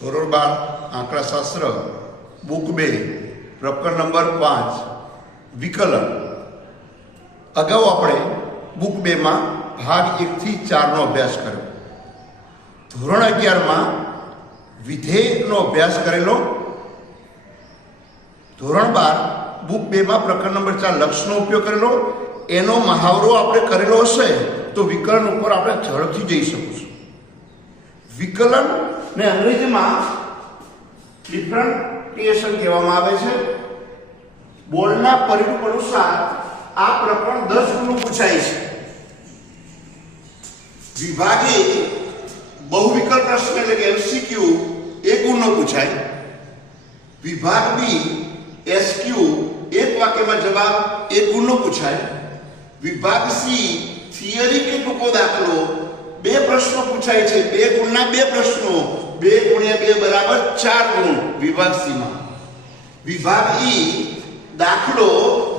ધોરણ 12 આંકડાશાસ્ત્ર બુક 2 પ્રકરણ નંબર 5 વિકલન. અગાઉ આપણે બુક 2 માં ભાગ 1 થી 4 નો અભ્યાસ કર્યો. ધોરણ 11 માં વિધેયનો અભ્યાસ કરેલો. ધોરણ 12 બુક 2 માં પ્રકરણ નંબર 4 લક્ષનો ઉપયોગ કરેલો. એનો મહાવરો આપણે કરેલો હશે તો વિકલન ઉપર આપણે ઝડપથી જઈ શકીશું. વિકલન ને અંગ્રેજીમાં ડિફરન્ટિએશન કહેવામાં આવે છે. બોર્ડના પરિરૂપ અનુસાર આ પ્રકરણ 10 ગુણનું પૂછાય છે. વિભાગે બહુવિકલ્પ પ્રશ્ન એટલે કે એમસીક્યુ 1 ગુણનો પૂછાય. વિભાગ બી એસક્યુ એક વાક્યમાં જવાબ 1 ગુણનો પૂછાય. વિભાગ સી થિયરી કે ટૂંકો દાખલો 2 પ્રશ્નો પૂછાય છે. 2 ગુણના 2 પ્રશ્નો, 2 ગુણ્યા 2 બરાબર 4 ગુણ વિભાગ સી માં. વિભાગ ઈ દાખલો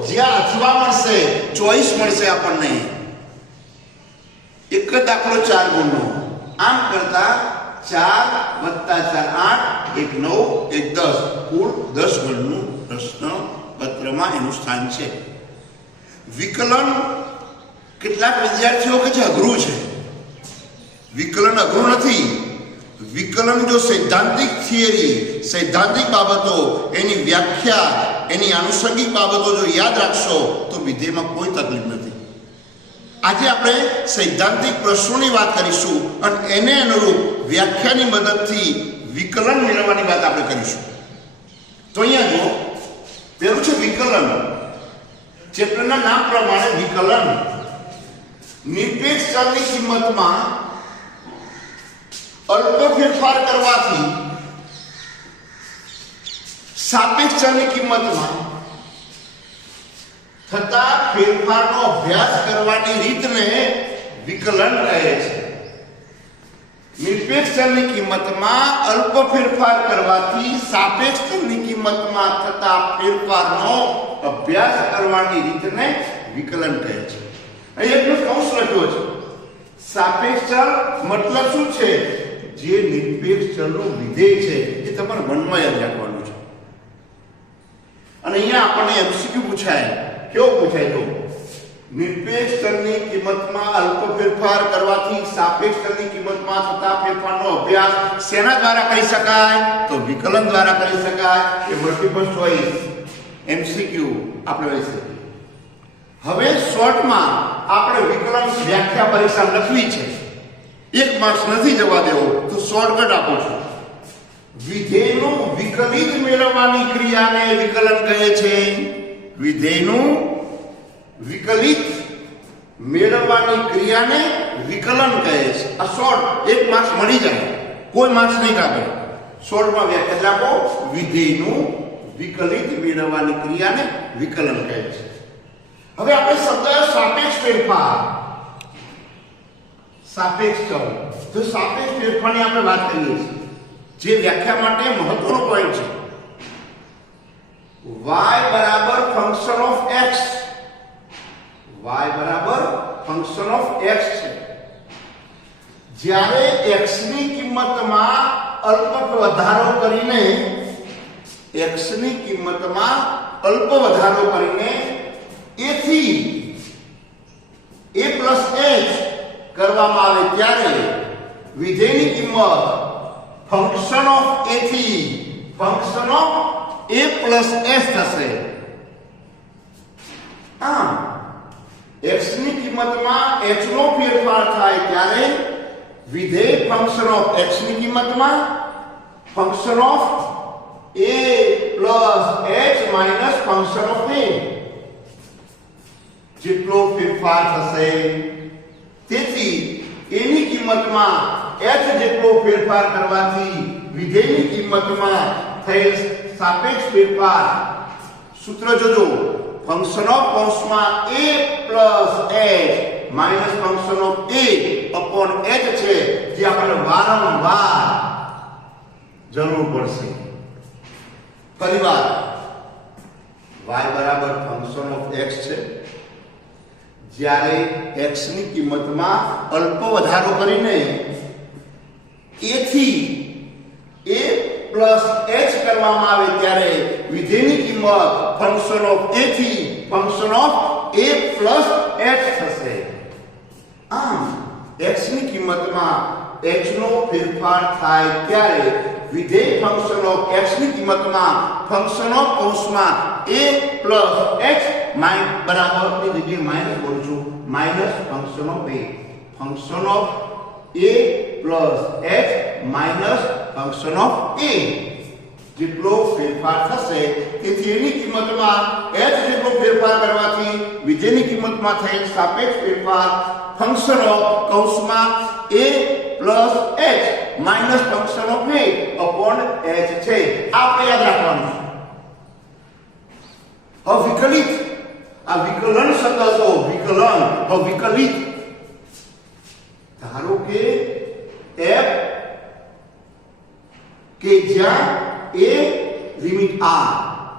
જ્યાં અથવા મળશે, ચોઈસ મળશે આપણને. એક જ દાખલો 4 ગુણનો. આમ કરતા 4 + 4 8, 1 9, 1 10, કુલ 10 ગુણનું પ્રશ્ન પત્રમાં એનું સ્થાન છે. વિકલન કેટલાક વિદ્યાર્થીઓ કે છે અઘરું છે. વિકલન અઘરું નથી. વિકલન જો સૈદ્ધાંતિક થિયરી, સૈદ્ધાંતિક બાબતો, એની વ્યાખ્યા, એની આનુષંગિક બાબતો જો યાદ રાખશો તો વિધેયમાં કોઈ તકલીફ નથી. આજે આપણે સૈદ્ધાંતિક પ્રશ્નોની વાત કરીશું અને એને અનુરૂપ વ્યાખ્યાની મદદથી વિકલન મેળવવાની વાત આપણે કરીશું. તો અહીંયા જો પહેલું છે વિકલન. ચેપ્ટરના નામ પ્રમાણે વિકલન નિરપેક્ષ ચલની કિંમતમાં અલ્પ ફેરફાર કરવાથી સાપેક્ષ ચલની કિંમતમાં થતા ફેરફારનો અભ્યાસ કરવાની રીતને વિકલન કહે છે. નિરપેક્ષ ચલની કિંમતમાં અલ્પ ફેરફાર કરવાથી સાપેક્ષ ચલની કિંમતમાં થતા ફેરફારનો અભ્યાસ કરવાની રીતને વિકલન કહે છે. અહીં એક કૌંસ લખ્યો છે. સાપેક્ષ ચલ મતલબ શું છે? જે નિરપેક્ષ ચલનું વિધેય છે એ તમારે મનમાં યાદ રાખવાનું છે. અને અહીંયા આપણને એમસીક્યુ પૂછાય. કેવો પૂછાય? તો નિરપેક્ષ ચલની કિંમતમાં અલ્પ ફેરફાર કરવાથી સાપેક્ષ ચલની કિંમતમાં થતા ફેરફારનો અભ્યાસ શેના દ્વારા કરી શકાય? તો વિકલન દ્વારા કરી શકાય. એ મલ્ટીપલ ચોઇસ એમસીક્યુ આપણે લઈ શકીએ. હવે શોર્ટમાં આપણે વિકલન વ્યાખ્યા પરીક્ષા લખવી છે. 1 માર્ક્સ નથી જવા દેવો તો શોર્ટકટ આપો છો. વિધેયનું વિકલિત મેળવવાની ક્રિયાને વિકલન કહે છે. વિધેયનું વિકલિત મેળવવાની ક્રિયાને વિકલન કહે છે. આ શોર્ટ 1 માર્ક્સ મળી જાય, કોઈ માર્ક્સ નહીં કાપે. શોર્ટમાં વ્યાખ્યા આપો. વિધેયનું વિકલિત મેળવવાની ક્રિયાને વિકલન કહે છે. હવે આપણે શબ્દ સાપેક્ષ ફેરફાર, સાપેક્ષ ચલ, તો સાપેક્ષ ફેરફારની આપણે વાત કરીએ છીએ. જે વ્યાખ્યા માટે મહત્વનો પોઈન્ટ છે. y બરાબર ફંક્શન ઓફ x, y બરાબર ફંક્શન ઓફ x છે. જ્યારે x ની કિંમતમાં અલ્પ વધારો કરીને, x ની કિંમતમાં અલ્પ વધારો કરીને a થી a પ્લસ h કરવામાં આવે ત્યારે વિધેયની કિંમત ફંક્શન ઓફ a થી function of a plus h થશે. આમ x ની કિંમતમાં h નો ફેરફાર થાય ત્યારે વિધેય ફંક્શન ઓફ x ની કિંમતમાં function of a plus h minus function of a જેટલો ફેરફાર થશે. તેથી a ની કિંમતમાં h જેટલો ફેરફાર કરવાથી વિધેયની કિંમતમાં થયેલ સાપેક્ષ ફેરફાર, સૂત્ર જોજો, ફંક્શન ઓફ કૌંસમાં a plus h minus function of a upon h છે, જે આપણે વારંવાર જરૂર પડશે. ફરીવાર y બરાબર ફંક્શન ઓફ x છે. જ્યારે x ની કિંમતમાં અલ્પ વધારો કરીને a થી a પ્લસ h કરવામાં આવે ત્યારે વિધેયની કિંમત ફંક્શન ઓફ a થી function of a plus h થશે. આમ x ની કિંમતમાં h નો ફેરફાર થાય ત્યારે વિધેય ફંક્શન ઓફ x ની કિંમતમાં ફંક્શન ઓફ કૌંસમાં a પ્લસ h બરાબર ની જગ્યાએ માઈનસ બોલું છું, minus function of a, function of a plus h minus function of a જેટલો ફેરફાર થશે. તેથી એની કિંમતમાં h જેટલો ફેરફાર કરવાથી વિધેયની કિંમતમાં થયેલ સાપેક્ષ ફેરફાર ફંક્શન ઓફ કૌંસમાં a plus h minus function of a upon h છે. આપણે યાદ રાખવાનું છે. હવે વિકલિત, આ વિકલન શબ્દો, વિકલન, હવે વિકલિત ધારો કે f કે જ્યાં a લિમિટ r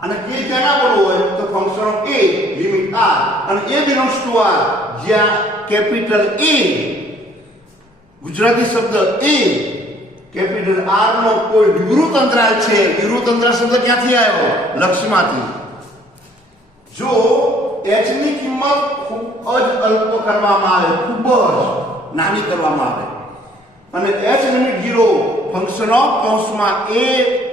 અને k જ્યાં ના બોલવું હોય તો function of a limit r અને a બિલોંગ્સ ટુ r જ્યાં કેપિટલ A, ગુજરાતી શબ્દ a, કેપિટલ R નો કોઈ વિવૃત અંતરાલ છે. વિવૃત અંતરાલ શબ્દ ક્યાંથી આવ્યો? લક્ષમાંથી. જો h ની કિંમત ખૂબ જ અલ્પ કરવામાં આવે, ખૂબ જ નાની કરવામાં આવે અને h લિમિટ 0 ફંક્શન ઓફ કૌંસમાં a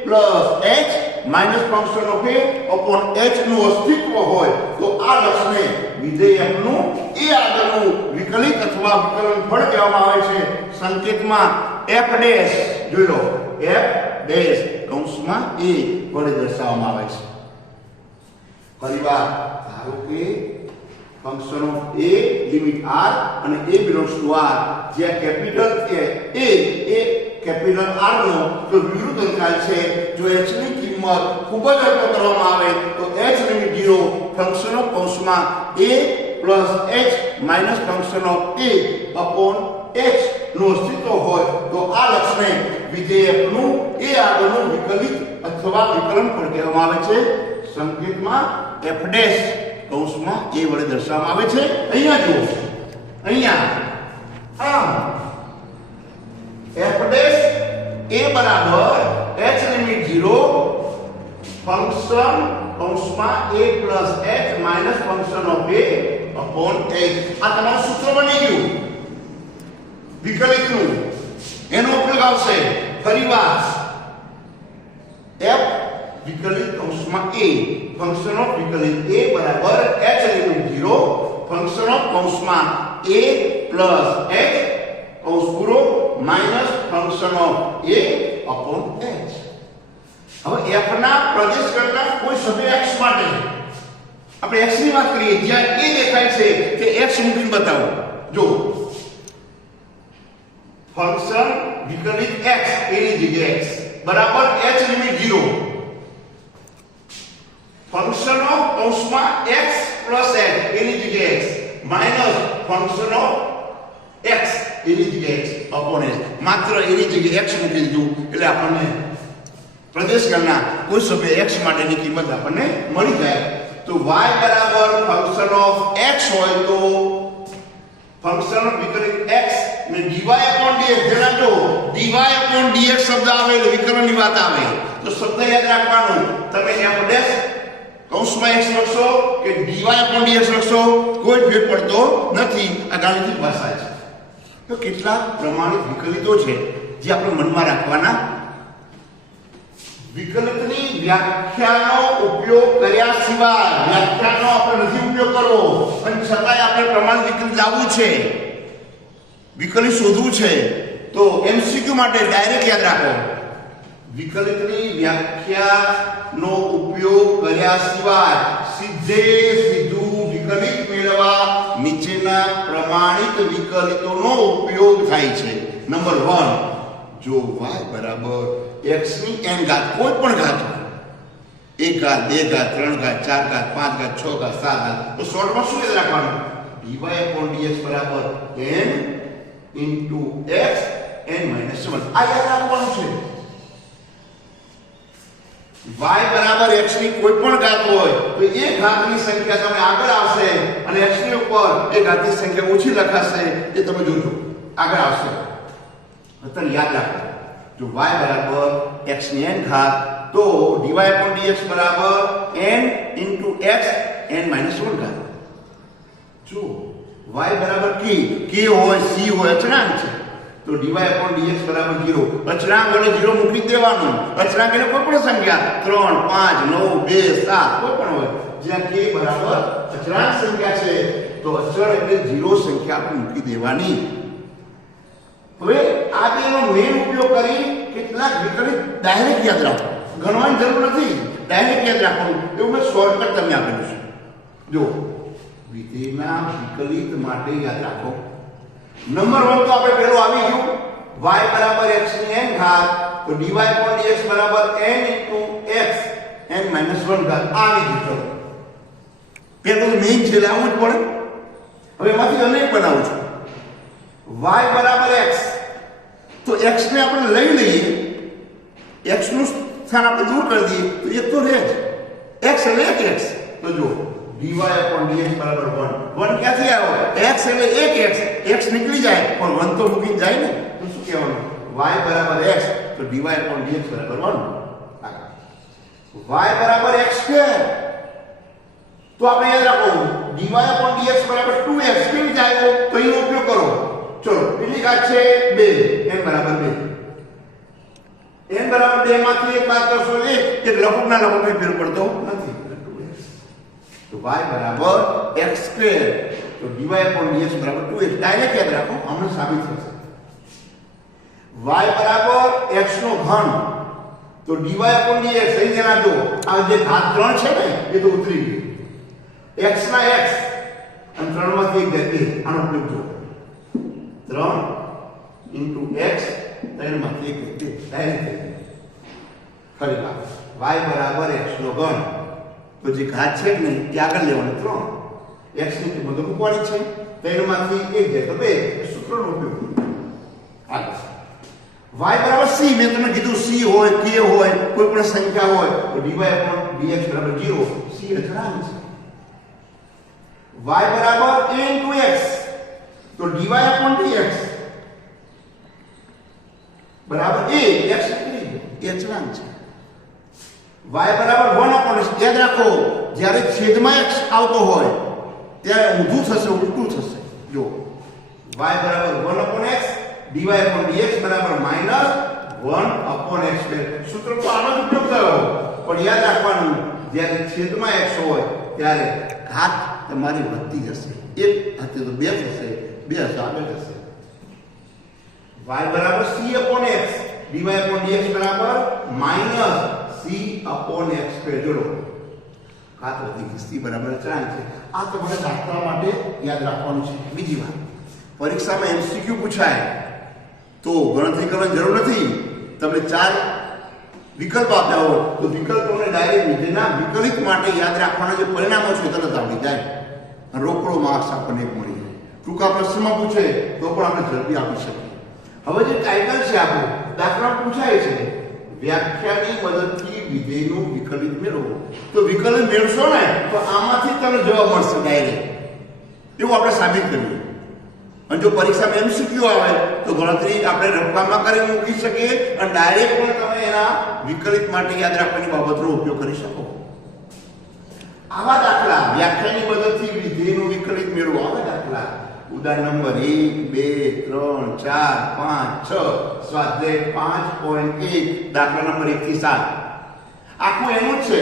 plus h minus function of a upon h નું અસ્તિત્વ હોય તો આ લક્ષને વિધેય f નું a આગળનું વિકલિત અથવા વિકલન ફળ કહેવામાં આવે છે. સંકેતમાં f ડેશ જોઈ લો, f ડેશ કૌંસમાં a વડે દર્શાવવામાં આવે છે. ફરીવાર ધારો કે function of a limit r અને a બિલોંગ્સ ટુ r જ્યાં કેપિટલ a કેપિટલ r નો જો વિવૃત અંતરાલ છે. જો h ની કિંમત ખૂબ જ અલ્પ કરવામાં આવે તો h લિમિટ 0 ફંક્શન ઓફ કૌંસમાં a plus h minus function of a upon h નું અસ્તિત્વ હોય તો આ લક્ષને વિધેય f નું a આગળનું વિકલિત અથવા વિકલન ફળ કહેવામાં આવે છે. સંકેતમાં f ડેશ કૌંસમાં a વડે દર્શાવવામાં આવે છે. અહીંયા જુઓ, અહીંયા આમ f ડેશ a બરાબર h લિમિટ 0 ફંક્શન કૌંસમાં a plus h minus function of a upon h. આ તમારું સૂત્ર બની ગયું વિકલિતનું. એનો ઉપયોગ આવશે ફરીવાર f વિકલિત કૌંસમાં a ફંક્શન ઓફ વિકલિત a બરાબર h લિમિટ 0 ફંક્શન ઓફ કૌંસમાં a પ્લસ h કૌંસ પૂરો minus function of a upon h. હવે f ના પ્રદેશ કરતા કોઈ સભ્ય x માટે આપણે x ની વાત કરીએ જ્યાં a દેખાય છે તે x મૂકીને બતાવો. જો ફંક્શન વિકલિત x એની જગ્યાએ x બરાબર h લિમિટ 0 ફંક્શન ઓફ કૌંસમાં x પ્લસ h એની જગ્યાએ x minus function of x એની જગ્યાએ x અપોન h. માત્ર એની જગ્યાએ x મૂકી દીધું એટલે આપણને પ્રદેશ કરના કોઈ સભ્ય x માટેની કિંમત આપણને મળી જાય. તો y બરાબર ફંક્શન ઓફ x હોય તો ફંક્શન ઓફ વિકલિત x ને dy upon dx જણાતો dy upon dx શબ્દ આવે એટલે વિકલનની વાત આવે તો શબ્દ યાદ રાખવાનું. તમે f ડેશ કૌંસમાં x લખશો કે dy upon dx લખશો કોઈ ફેર પડતો નથી. આ ગાણિતિક ભાષા છે. તો કેટલા પ્રમાણિત વિકલિતો છે જે આપણે મનમાં રાખવાના. વિકલિતની વ્યાખ્યાનો ઉપયોગ કર્યા સિવાય વ્યાખ્યાનો આપણે નથી ઉપયોગ કરવો અને છતાંય આપણે પ્રમાણિત વિકલિત લાવવું છે, વિકલિત શોધવું છે તો એમસીક્યુ માટે ડાયરેક્ટ યાદ રાખો વિકલિતની વ્યાખ્યાનો ઉપયોગ કર્યા સિવાય સીધું વિકલિત મેળવવા નીચેના પ્રમાણિત વિકલિતોનો ઉપયોગ થાય છે. નંબર 1 જો y બરાબર x ની n ઘાત કોઈ પણ ઘાત 1 ઘાત 2 ઘાત 3 ઘાત 4 ઘાત 5 ઘાત 6 ઘાત 7 ઘાત તો શોર્ટમાં શું યાદ રાખવાનું dy upon dx બરાબર n into x n minus 7 આ યાદ રાખવાનું છે. y બરાબર x ની કોઈ પણ ઘાત હોય તો એ ઘાતની સંખ્યા તમે આગળ આવશે અને x ની ઉપર એ ઘાતની સંખ્યા ઓછી લખાશે એ તમે જોજો આગળ આવશે. અત્યારે યાદ રાખો જો જો y બરાબર x ની n ઘાત તો dy/dx બરાબર n * x n-1 ઘાત. જો y બરાબર k હોય c હોય અચળાંક છે તો dy/dx બરાબર 0. અચળાંક વડે 0 મૂકી દેવાનું. અચળાંક એટલે કોઈ પણ સંખ્યા 3 5 9 2 7 કોઈ પણ હોય જ્યાં k બરાબર અચળાંક સંખ્યા છે તો અચળ એટલે 0 સંખ્યા આપણે મૂકી દેવાની. હવે આ બેનો મેઇન ઉપયોગ કરી કેટલાક વિકલિત ડાયરેક્ટ યાદ રાખો. ગણવાની જરૂર નથી, ડાયરેક્ટ યાદ રાખવાનું. એવું મેં શોર્ટકટ તમને આપેલું છે. જો વિધેયના વિકલિત માટે યાદ રાખો. નંબર 1 તો આપણે પહેલો આવી ગયું y બરાબર x ની n ઘાત તો dy/dx બરાબર n * x n-1 ઘાત આવી ગયું. ચલો પેલું મેઇન છે એટલે આવું જ પડે. હવે એમાંથી અનેક બનાવું છું. y બરાબર x તો x ને આપણે લઈ લઈએ, x નું સ્થાન આપણે દૂર કરી દઈએ તો એક તો રહે જ. x એટલે એક x. તો જો dy/dx બરાબર 1 ક્યાંથી આવ્યો? x એટલે એક x નીકળી જાય પણ 1 તો મૂકીને જાય ને. તો શું કહેવાનું? y બરાબર x તો dy/dx બરાબર 1. y બરાબર x² તો આપણે યાદ રાખો dy/dx બરાબર 2x કેવી જાય તો એનો ઉપયોગ કરો. ચલો કેટલી ઘાત છે 2 n બરાબર 2. n બરાબર 2 માંથી એક બાદ કરશો એક લઘુક ના લઘુક કઈ ફેર પડતો નથી. તો y બરાબર x² તો dy/dx બરાબર 2x. ડાયરેક્ટ યાદ રાખો, હમણાં સાબિત થશે. y બરાબર x નો ઘન તો dy/dx અહીં જરા જો આ જે ઘાત 3 છે ને એ તો ઉતરી ગઈ. x ના x અને 3 માંથી 1 જાય 2. આનો ઉપયોગ જો 3 * x 3 માંથી 1 જાય 2. ડાયરેક્ટ ફરી y બરાબર x નો ઘન તો જે ઘાત છે ને એ આગળ લેવાનું 3 x ની કિંમત મૂકવાની છે 3 માંથી 1 જાય તો 2. એ સૂત્રનો ઉપયોગ આગળ. y બરાબર c મેં તમને કીધું c હોય k હોય કોઈ પણ સંખ્યા હોય તો dy/dx બરાબર 0. c અચળાંક છે. y બરાબર a * x તો dy/dx બરાબર a x એ અચળાંક છે. y બરાબર 1/x. યાદ રાખો જ્યારે છેદમાં x આવતો હોય ત્યારે ઊંધું થશે, ઉલટું થશે. જો y બરાબર 1/x dy/dx બરાબર -1/x². સૂત્ર તો આનો જ ઉપયોગ થયો પણ યાદ રાખવાનું જ્યારે છેદમાં x હોય ત્યારે ઘાત તમારી વધતી જશે. એક હાથે તો 2 થશે, 2 સામે થશે. y બરાબર c/x dy/dx બરાબર -c/x². જોડો ઘાત વધી ગઈ. c બરાબર અચળાંક છે. આ તમારે દાખલા માટે યાદ રાખવાનું છે. બીજી વાત, પરીક્ષામાં MCQ પૂછાય તો ગણતરી કરવાની જરૂર નથી. તમને 4 વિકલ્પ આપ્યા હોય તો વિકલ્પોને ડાયરેક્ટ વિધેયના વિકલિત માટે યાદ રાખવાના જે પરિણામો છે તરત આવડી જાય. રોકડો માર્ક્સ આપણને મળી જાય. ટૂંકા પ્રશ્નમાં પૂછે તો પણ આપણે ઝડપી આપી શકીએ. હવે જે ટાઇટલ છે આપણું દાખલા પૂછાય છે વ્યાખ્યાની મદદથી વિધેયનું વિકલિત મેળવો. તો વિકલિત મેળવશો ને તો આમાંથી તમને જવાબ મળશે ડાયરેક્ટ. એવું આપણે સાબિત કરીએ. અને જો પરીક્ષામાં MCQ આવે તો ગણતરી આપણે રકમમાં કરી મૂકી શકીએ અને ડાયરેક્ટ પણ તમે એના વિકલિત માટે યાદ રાખવાની બાબતનો ઉપયોગ કરી શકો. આવા દાખલા વ્યાખ્યાની મદદથી વિધેયનું વિકલિત મેળવો. આવા દાખલા ઉદાહરણ નંબર 1 2 3 4 5 6 સ્વાધ્યાય 5.1 દાખલા નંબર 1 થી 7 આખું એનું જ છે.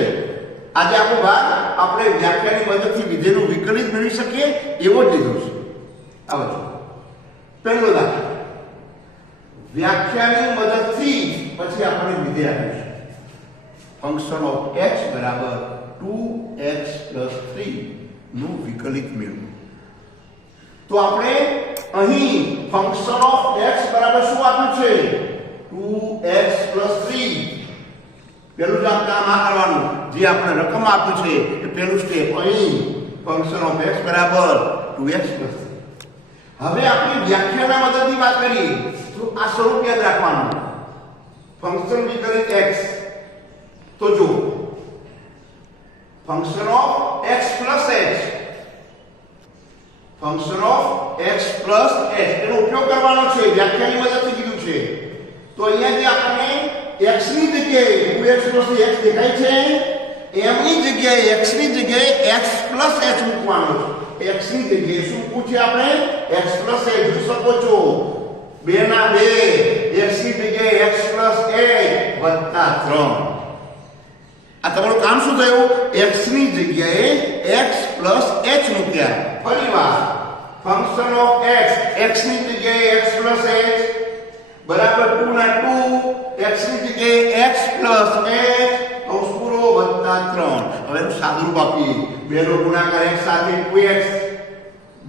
આજે આખો ભાગ આપણે વ્યાખ્યાની મદદથી વિધેયનું વિકલિત મેળવી શકીએ એવો જ લીધો છે. આવો પહેલો દાખલો વ્યાખ્યાની મદદથી પછી આપણે વિધેય આપ્યું છે ફંક્શન ઓફ x બરાબર 2x + 3 નું વિકલિત મેળવો. તો આપણે અહીં ફંક્શન ઓફ x બરાબર શું આપ્યું છે 2x + 3. પહેલું કામ આ કરવાનું જે આપણે રકમ આપ્યું છે એ પહેલું સ્ટેપ. અહીં ફંક્શન ઓફ x બરાબર 2x + 3. હવે આપણે વ્યાખ્યાના મદદથી વાત કરીએ તો આ સ્વરૂપ યાદ રાખવાનું ફંક્શન વિકલિત x. તો જો function of x + h function of x + h એનો ઉપયોગ કરવાનો છે. વ્યાખ્યાની મદદથી કીધું છે તો તો અહીંયાથી આપણને x ની જગ્યાએ 2x + x દેખાય છે, m ની જગ્યાએ x ની જગ્યાએ x + h મૂકવાનો છે. x ની જગ્યાએ શું પૂછે આપણે? x + h. જોઈ શકો છો 2 ના 2, x ની જગ્યાએ x + h + 3. આ તમારું કામ શું થયું? x ની જગ્યાએ x + h મૂક્યા. ફરીવાર ફંક્શન ઓફ x, x ની જગ્યાએ x + h બરાબર 2 ના 2, x ની જગ્યાએ x + h કૌંસ પૂરો +3. હવે એનું સાદુરૂપ આપીએ. 2 નો ગુણાકાર x સાથે 2x,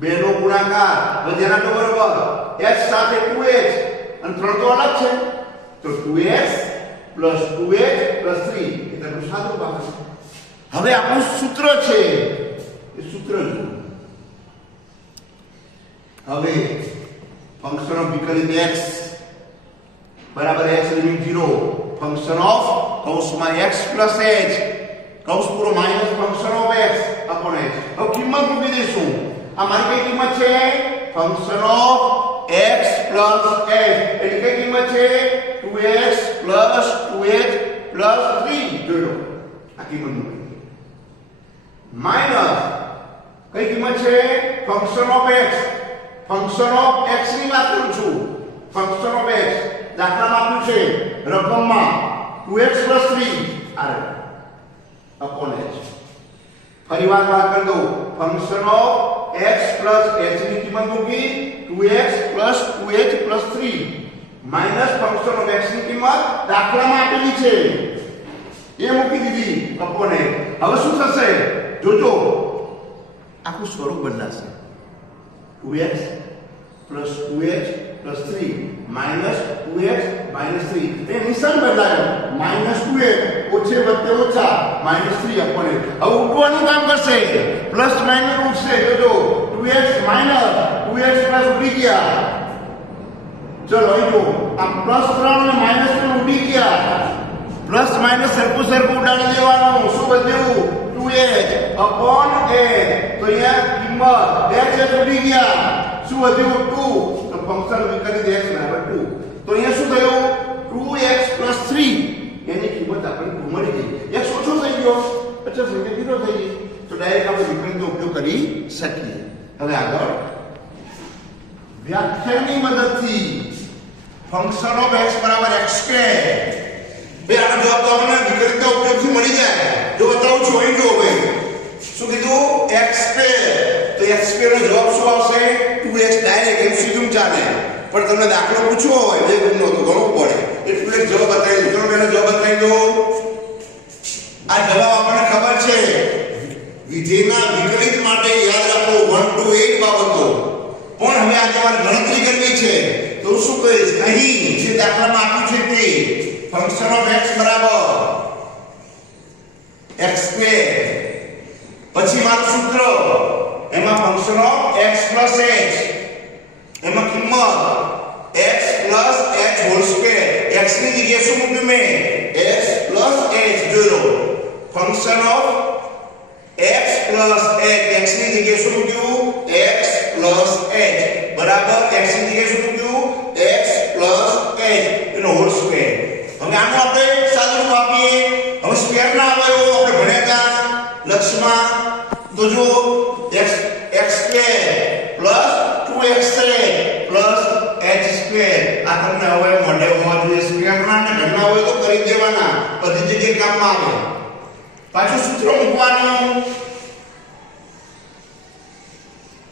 2 નો ગુણાકાર વજ્યાના તો બરાબર h સાથે 2h અને 3 તો અલગ છે, તો 2x + 2h + 3 એટલે સાદુરૂપ આપે. હવે આપણું સૂત્ર છે એ સૂત્ર જુઓ. હવે ફંક્શન ઓફ વિકલિત x બરાબર x લિમિટ 0 ફંક્શન ઓફ કૌંસમાં x + h કૌંસ પૂરો minus function of x upon h. હવે કિંમત મૂકી દઈશું. આ મારી કઈ કિંમત છે? ફંક્શન ઓફ x + h એટલે કઈ કિંમત છે? 2x + 2h + 3. જોયો આ કિંમત મૂકી. માઈનસ કઈ કિંમત છે? Function of x, function of x ની વાત કરું છું. ફંક્શન ઓફ x દાખલામાં આપ્યું છે રકમમાં 2x + 3 આ upon h. ફરીવાર વાત કરી દઉં. ફંક્શન ઓફ x + h ની કિંમત મૂકી 2x + 2h + 3 minus function of x ની કિંમત દાખલામાં આપેલી છે એ મૂકી દીધી upon h. હવે શું થશે? જોજો આખું સ્વરૂપ બદલાશે. 2x + 2h + 3 માઈનસ 2x - 3 એ નિશાન બદલાયો. -2h ઓછે વત્તે ઓછા -3 upon h. હવે ઉડવાનું કામ કરશે. પ્લસ માઈનસ ઉડશે. જોજો 2x - 2x પ્લસ ઉડી ગયા. ચલો અહીં જો આ +3 અને -3 ઉડી ગયા. પ્લસ માઈનસ સરખું સરખું ઉડાડી દેવાનું. શું વધ્યું? 2h upon h. તો અહીંયા કિંમત h ઉડી ગયા. શું વધ્યું? 2. તો ફંક્શન વિકલિત x = 2. તો અહીંયા શું થયું? 2x + 3 એની કિંમત આપણને 2 મળી ગઈ. x ઓછો થઈ ગયો, 50 સંખ્યા 0 થઈ ગઈ. તો ડાયરેક્ટ આપણે વિકલિતનો ઉપયોગ કરી શકીએ. હવે આગળ વ્યાખ્યાની મદદથી ફંક્શન ઓફ x = x². બે આનો જવાબ તો આપણને વિકલિતના ઉપયોગથી મળી જાય. જો બતાવું છું અહીં જો ભાઈ શું કીધું? x². તો x² નો જવાબ શું આવશે? 2x. ડાયરેક્ટ MCQ ચાલે. પણ તમને દાખલો પૂછવો હોય બે ગુણનો તો ગણવું પડે. એટલે એક જવાબ બતાવી દો. ચલો જવાબ બતાવી દો. આ જવાબ આપણને ખબર છે. વિધેયના વિકલિત માટે યાદ રાખો 1 to 8 બાબતો. પણ હવે આજે અમારે ગણતરી કરવી છે તો શું કહીશ? અહીં જે દાખલામાં આપ્યું છે તે ફંક્શન ઓફ x = x². પછી મારું સૂત્ર એમાં ફંક્શન ઓફ x + h એમાં કિંમત x + h² x ની જગ્યાએ શું મૂક્યું મેં? x + h. જોજો function of x + h x ની જગ્યાએ શું મૂક્યું? x + h બરાબર x ની જગ્યાએ શું મૂક્યું? x + h એનો હોલ સ્ક્વેર. હવે આનું આપણે સાદુરૂપ આપીએ. હવે સ્ક્વેર ના અવયવો આપણે ભણ્યા હતા લક્ષમાં. તો જો x² + 2x² + h². આ તમને અવયવ મળે હોવા જોઈએ. સ્ક્વેરના અને ઘનના અવયવ તો કરી દેવાના, બધી જગ્યાએ કામમાં આવે. પાછું સૂત્ર મૂકવાનું.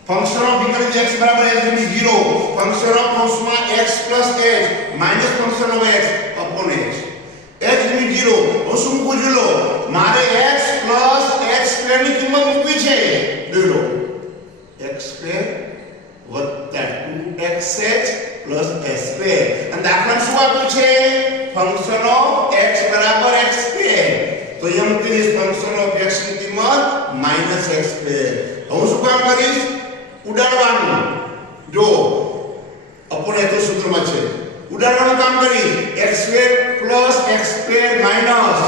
ફંક્શન ઓફ વિકલિત x = h0 ફંક્શન ઓફ કૌંસમાં x + h minus function of x upon h. h limit 0. હું શું મૂકું છું? લો મારે x + h² ની કિંમત મૂકવી છે. જોજો x² + 2xh + h². અને દાખલા શું આપ્યું છે? Function of x = x². તો એમ મૂકીશ ફંક્શન ઓફ x ની કિંમત -x². હું શું કામ કરીશ? ઉડાડવાનું. જો upon h સૂત્રમાં છે. ઉડાડવાનું કામ કરી x² + x² માઈનસ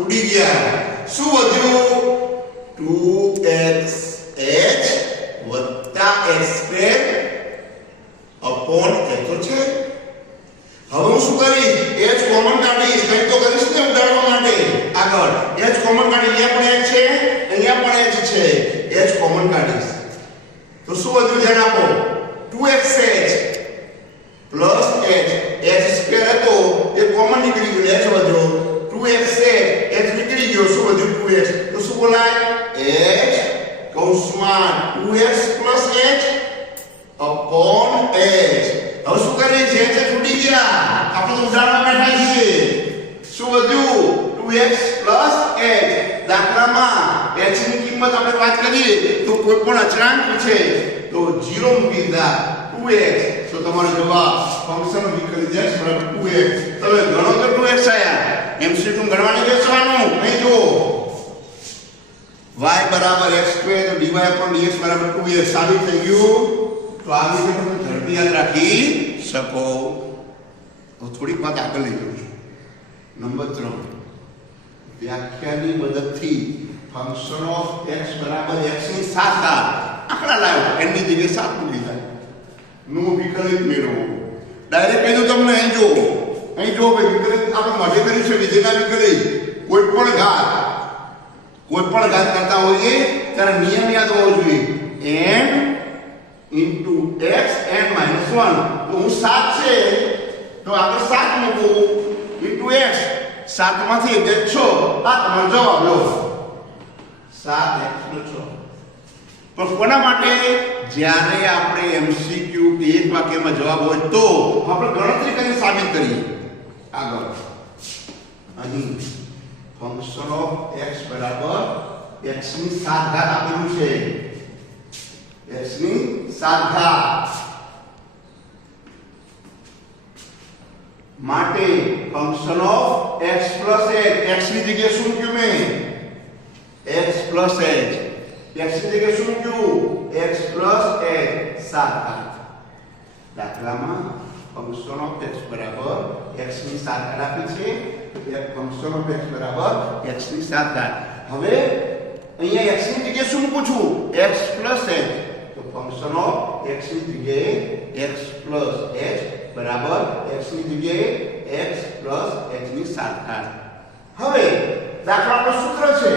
ઉડી ગયા. શું વધ્યું? 2xh + x² upon h તો છે. હવે હું શું કરીશ? બરાબર h કોમન કાઢી, અહીંયા પણ h છે, અહીંયા પણ h છે, h કોમન કાઢીશ તો શું વધ્યું? ધ્યાન આપો 2xh plus h, h square હતો એ કોમન નીકળી ગયો, h વધ્યો 2xh, h નીકળી ગયો, શું વધ્યું? 2x. તો શું બોલાય? h કૌંસમાં 2x plus h upon h. હવે શું કરીએ છીએ? h છૂટી ગયા, આપણે તો ઉદાહરણમાં બેઠા છીએ. શું વધ્યું? 2x plus h. દાખલામાં h ની કિંમત આપણે વાત કરીએ તો કોઈ પણ અચળાંક છે તો 0 મૂકી દીધા, 2x. તો તમારો જવાબ ફંક્શન વિકલિત x બરાબર 2x. તમે ગણો તો 2x આયા. MCQ ગણવાની બેસવાનું નહીં. જો y બરાબર x² તો dy upon dx બરાબર 2x સાબિત થઈ ગયું. તો આ રીતે તમે ઝડપી યાદ રાખી શકો. તો થોડીક વાત આગળ લઈ જઉં છું. નંબર 3 વ્યાખ્યાની મદદથી ફંક્શન ઓફ x બરાબર x ની 7 આંકડા લાવ્યો, n ની જગ્યાએ 7 મૂકી દીધા. નો વિકલિત મેળવો. ડાયરેક્ટ કીધું તમને. અહીં જો ભાઈ વિકલિત આપણે માટે કરી છે વિધેયના વિકલિત કોઈ પણ ઘાત કરતા હોઈએ ત્યારે નિયમ યાદ હોવો જોઈએ. n into x n minus 1. તો હું 7 છે તો આપણે 7 મૂકવું into x. 7 માંથી 1 6. આ તમારો જવાબ લો. 7x નો 6. પણ કોના માટે? જ્યારે આપણે MCQ એક વાક્યમાં જવાબ હોય તો આપણે ગણતરી કરીને સાબિત કરીએ. આગળ અહીં ફંક્શન ઓફ x બરાબર x ની 7 ઘાત આપેલું છે. x ની 7 ઘાત માટે function of x plus h. x ની જગ્યાએ શું મૂક્યું મેં? x plus h. x ની જગ્યાએ શું મૂક્યું? x પ્લસ h 7 ઘાત. દાખલામાં ફંક્શન ઓફ x બરાબર x ની 7 ઘાત આપી છે. ફંક્શન ઓફ x બરાબર x ની 7 ઘાત. હવે અહીંયા x ની જગ્યાએ શું મૂકું છું? x plus h. તો ફંક્શન ઓફ x ની જગ્યાએ x પ્લસ h બરાબર x ની જગ્યાએ x પ્લસ h ની 7 ઘાત. હવે દાખલાનું સૂત્ર છે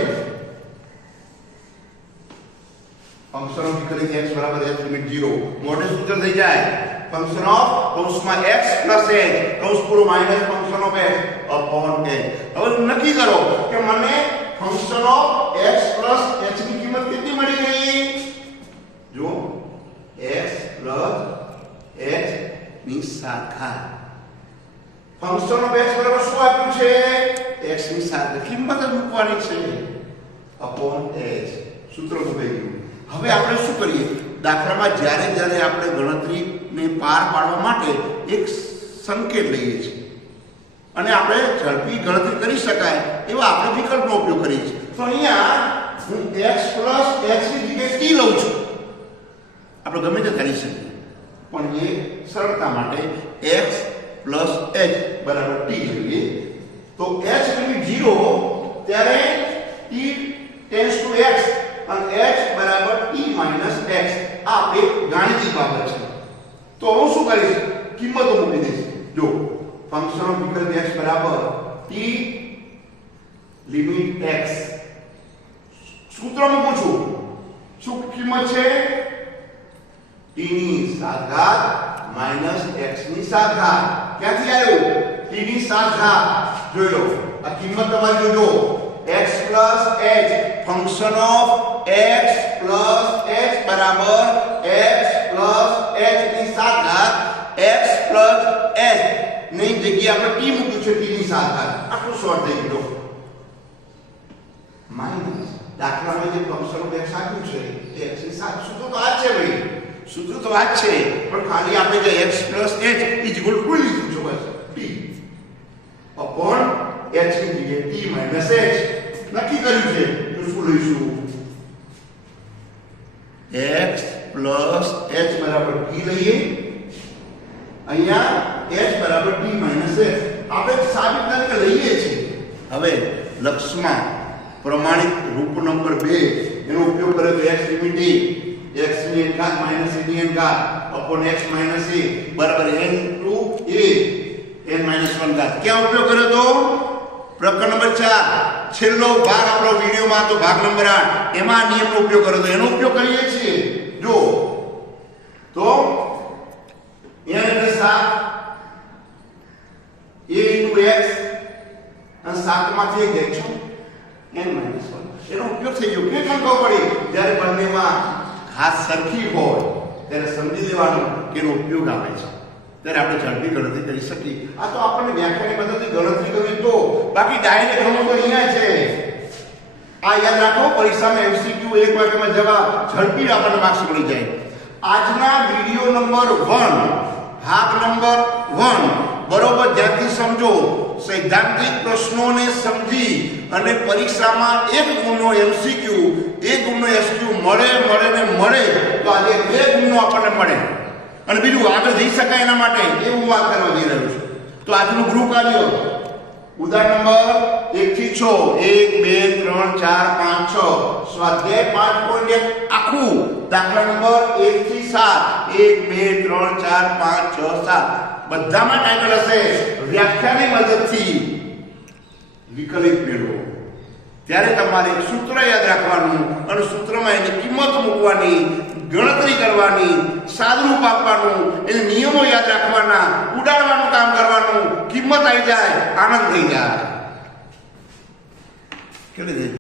ફંક્શન ઓફ વિકલિત x બરાબર h લિમિટ 0. મોટું સૂત્ર થઈ જાય ફંક્શન ઓફ કૌંસમાં x પ્લસ h કૌંસ પૂરો minus function of x upon h. હવે નક્કી કરો કે મને function of x plus h ની કિંમત કેટલી મળી ગઈ? જો x પ્લસ h ની 7 ઘાત. ફંક્શન ઓફ x બરાબર શું આપ્યું છે? x ની 7 કિંમત જ મૂકવાની છે અપોન h. સૂત્ર મુકાઈ ગયું. હવે આપણે શું કરીએ? દાખલામાં જ્યારે આપણે ગણતરીને પાર પાડવા માટે એક સંકેત લઈએ છીએ અને આપણે ઝડપી ગણતરી કરી શકાય એવા આપણે વિકલ્પનો ઉપયોગ કરીએ છીએ. તો અહીંયા હું x પ્લસ h ની જગ્યાએ t લઉં છું. આપણે ગમે તે કરી શકીએ પણ એ સરળતા માટે x પ્લસ h બરાબર t લઈએ. તો h લિમિટ 0 ત્યારે t ટેન્ડ્સ ટુ x અને h બરાબર t માઈનસ x. આ એક ગાણિતિક બાબત છે. તો હું શું કરીશ? કિંમતો મૂકી દઈશ. જો ફંક્શન ઓફ વિકલિત x બરાબર t લિમિટ x. સૂત્ર મૂકું છું. શું કિંમત છે? t ની 7 ઘાત માઈનસ x ની 7 ઘાત. ક્યાંથી આવ્યું? t ની 7 ઘાત. જોઈ લો આ કિંમત તમારી જોજો. x plus h function of x plus h બરાબર x plus h ની 7 ઘાત x plus h ની જગ્યાએ આપણે t મૂક્યું છે t ની 7 ઘાત. આટલું શોર્ટ થઈ ગયું. માઈનસ દાખલામાં જે ફંક્શન ઓફ x આપ્યું છે એ x ની 7. સૂત્ર તો આ છે ભાઈ. સૂત્ર તો આ છે પણ ખાલી આપણે જે x plus h equal to લીધું છે બસ t અપોન h ની જગ્યાએ t માઈનસ h નક્કી કર્યું છે. તો શું લઈશું? x પ્લસ h બરાબર t લઈએ. અહીંયા h બરાબર t માઈનસ h આપણે સાબિત તરીકે લઈએ છીએ. હવે લક્ષમાં પ્રમાણિત રૂપ નંબર 2 એનો ઉપયોગ કરે તો x લિમિટ x ની n ઘાત માઈનસ a ની n ઘાત અપોન x માઈનસ a બરાબર n to a n minus 1 ઘાત. ક્યાં ઉપયોગ કર્યો તો? પ્રકરણ નંબર 4 છેલ્લો ભાગ આપણો વિડીયોમાં તો ભાગ નંબર 8 એમાં નિયમનો ઉપયોગ કરો તો એનો ઉપયોગ કરીએ છીએ જો તો n એટલે 7 a into x અને 7 માંથી 1 જાય છો n - 1 એનો ઉપયોગ થઈ ગયો કે ખબર પડી જ્યારે બંનેમાં ઘાત સરખી હોય ત્યારે સમજી લેવાનું કે એનો ઉપયોગ આવે છે ત્યારે આપણે ઝડપી ગણતરી કરી શકીએ આ તો આપણને વ્યાખ્યાની મદદથી ગણતરી કરવી તો બાકી ડાયરેક્ટ ગણો તો અહીંયા છે આ યાદ રાખો પરીક્ષામાં MCQ એક વાક્યમાં જવાબ ઝડપી આપણને માર્ક્સ મળી જાય આજના વિડિયો નંબર 1 ભાગ નંબર 1 બરોબર ધ્યાનથી સમજો સૈદ્ધાંતિક પ્રશ્નોને સમજી અને પરીક્ષામાં એક ગુણનો MCQ એક ગુણનો SQ મળે તો આજે 2 ગુણનો આપણને મળે અને બીજું આગળ જઈ શકાય એના માટે એવું વાત કરવા જઈ રહ્યો છું તો આજનું ગૃહ કાર્ય ઉદાહરણ નંબર 1 થી 6 1 2 3 4 5 6 સ્વાધ્યાય 5.1 આખું દાખલા નંબર 1 થી 7 1 2 3 4 5 6 7 બધામાં ટાઇટલ હશે વ્યાખ્યાની મદદથી વિકલિત મેળવો ત્યારે તમારે એક સૂત્ર યાદ રાખવાનું અને સૂત્રમાં એની કિંમત મૂકવાની ગણતરી કરવાની સાદુરૂપ આપવાનું એને નિયમો યાદ રાખવાના ઉડાડવાનું કામ કરવાનું કિંમત આવી જાય આનંદ થઈ જાય